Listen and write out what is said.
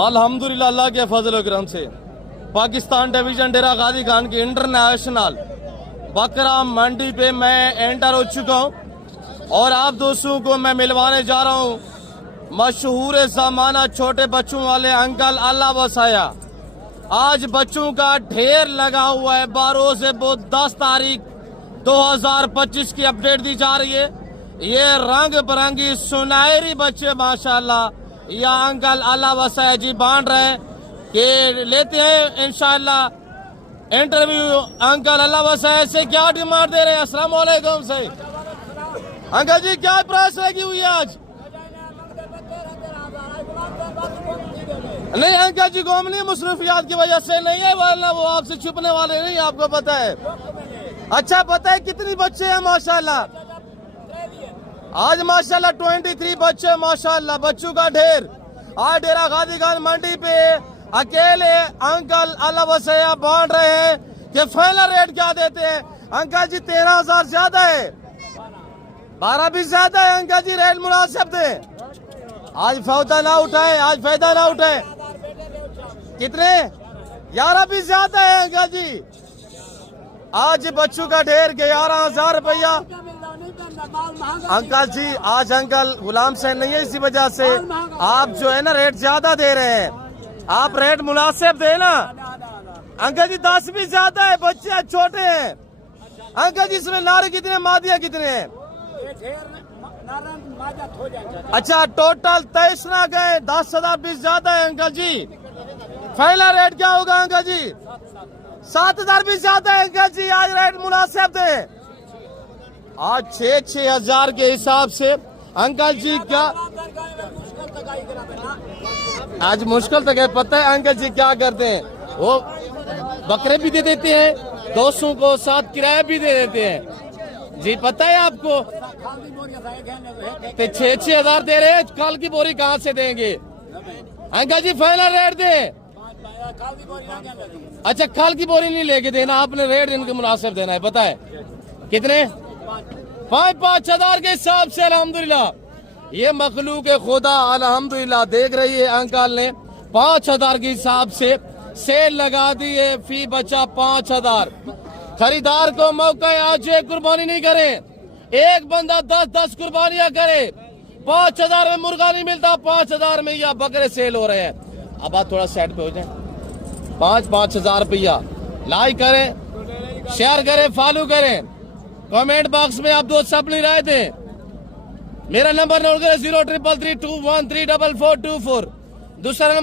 अल्हम्दुलिल्लाह अल्लाह के फजल और करम से पाकिस्तान डिवीजन डेरा गाजी खान की इंटरनेशनल बकरा मंडी पे मैं एंटर हो चुका हूँ और आप दोस्तों को मैं मिलवाने जा रहा हूँ मशहूर ज़माना छोटे बच्चों वाले अंकल अल्लाह बसाया। आज बच्चों का ढेर लगा हुआ है। 12 से 10 तारीख 2025 की अपडेट दी जा रही है। ये रंग बिरंगी सुनहरी बच्चे माशाल्लाह या अंकल अल्लाह वसाया जी बांध रहे हैं कि लेते हैं इंशाल्लाह इंटरव्यू। अंकल अल्लाह वसाया से क्या डिमांड दे रहे हैं? अस्सलाम वालेकुम से अंकल जी क्या प्राइस लगी हुई है आज? नहीं अंकल जी गोम नहीं, मसरूफियात की वजह से नहीं है, वरना वो आपसे छुपने वाले नहीं, आपको पता है। अच्छा पता है कितनी बच्चे हैं माशाल्लाह? आज माशाल्लाह 23 बच्चे माशाल्लाह, बच्चों का ढेर। आज डेरा गाजी खान मंडी पे अकेले अंकल अल्लाह वसैया बांट रहे हैं कि फाइनल रेट क्या देते हैं। अंकल जी 13,000 ज्यादा है, 12 भी ज्यादा है। अंकल जी रेट मुनासिब दे, आज फायदा ना उठाए, आज फायदा ना उठाए। कितने? 11 भी ज्यादा है अंकल जी। आज बच्चों का ढेर के 11,000 रुपया। अंकल जी आज अंकल गुलाम से नहीं है, इसी वजह से आप जो है ना रेट ज्यादा दे रहे हैं। आप रेट मुनासिब दे ना अंकल जी। 10 भी ज्यादा है, बच्चे छोटे हैं। अंकल जी इसमें नारे कितने, मादिया कितने हैं? अच्छा टोटल 23 ना गए, 10,000 भी ज्यादा है अंकल जी। फाइनल रेट क्या होगा अंकल जी? 7,000 भी ज्यादा है अंकल जी। आज रेट मुनासिब दे, आज 6,000 के हिसाब से अंकल जी क्या आज मुश्किल तक है। पता है अंकल जी क्या करते हैं? वो बकरे भी दे देते हैं, दोस्तों को साथ किराया भी दे देते हैं जी। पता है आपको? तो 6,000 दे रहे हैं, कल की बोरी कहाँ से देंगे अंकल जी? फाइनल रेट दे। अच्छा कल की बोरी नहीं लेके देना, आपने रेट इनके मुनासिब देना है। पता है कितने? 5,000 के हिसाब से अल्हम्दुलिल्लाह ये मखलूक खुदा अल्हम्दुलिल्लाह देख रही है। अंकल ने 5,000 के हिसाब से सेल लगा दी है, फी बचा 5,000। खरीदार को मौका है, आज एक कुर्बानी नहीं करे, एक बंदा 10-10 कुर्बानियां करे। 5,000 में मुर्गा नहीं मिलता, 5,000 में या बकरे सेल हो रहे हैं। अब आप थोड़ा साइड पे हो जाए। 5,000 रुपया लाइक करें, शेयर करें, फॉलो करें, कमेंट बॉक्स में आप दोस्त अपनी राय दें। मेरा नंबर नोट करें 0333213444। दूसरा नंबर